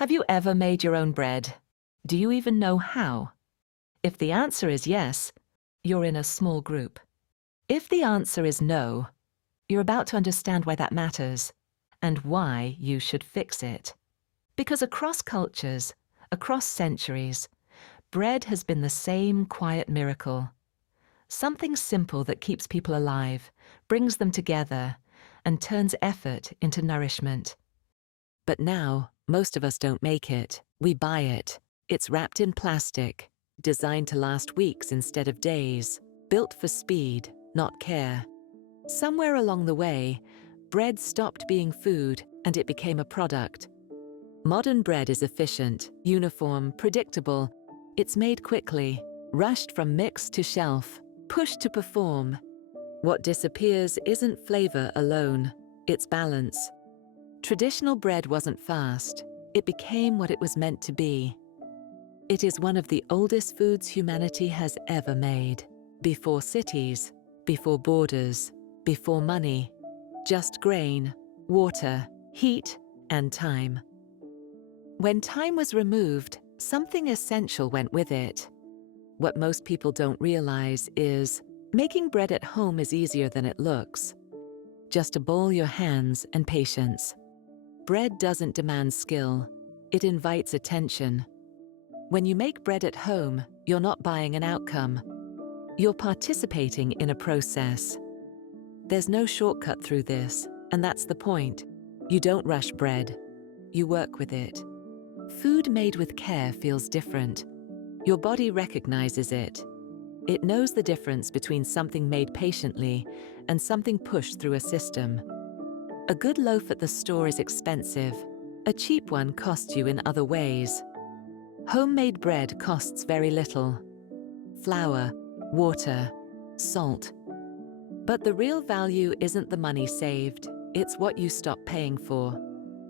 Have you ever made your own bread? Do you even know how? If the answer is yes, you're in a small group. If the answer is no, you're about to understand why that matters and why you should fix it. Because across cultures, across centuries, bread has been the same quiet miracle. Something simple that keeps people alive, brings them together, and turns effort into nourishment. But now, most of us don't make it. We buy it. It's wrapped in plastic, designed to last weeks instead of days, built for speed, not care. Somewhere along the way, bread stopped being food and it became a product. Modern bread is efficient, uniform, predictable. It's made quickly, rushed from mix to shelf, pushed to perform. What disappears isn't flavor alone, it's balance. Traditional bread wasn't fast. It became what it was meant to be. It is one of the oldest foods humanity has ever made. Before cities, before borders, before money. Just grain, water, heat, and time. When time was removed, something essential went with it. What most people don't realize is making bread at home is easier than it looks. Just a bowl, your hands, and patience. Bread doesn't demand skill. It invites attention. When you make bread at home, you're not buying an outcome. You're participating in a process. There's no shortcut through this, and that's the point. You don't rush bread. You work with it. Food made with care feels different. Your body recognizes it. It knows the difference between something made patiently and something pushed through a system. A good loaf at the store is expensive. A cheap one costs you in other ways. Homemade bread costs very little. Flour, water, salt. But the real value isn't the money saved. It's what you stop paying for.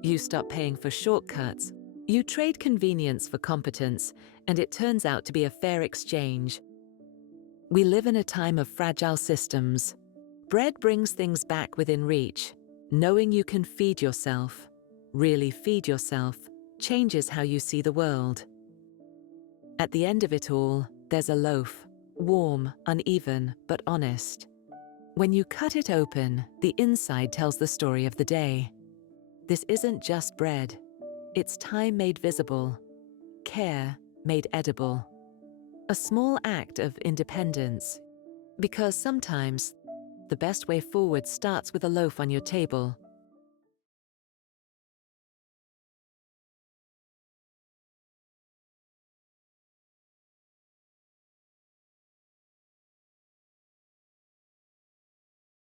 You stop paying for shortcuts. You trade convenience for competence, and it turns out to be a fair exchange. We live in a time of fragile systems. Bread brings things back within reach. Knowing you can feed yourself, really feed yourself, changes how you see the world. At the end of it all, there's a loaf, warm, uneven, but honest. When you cut it open, the inside tells the story of the day. This isn't just bread. It's time made visible, care made edible. A small act of independence. Because sometimes, the best way forward starts with a loaf on your table,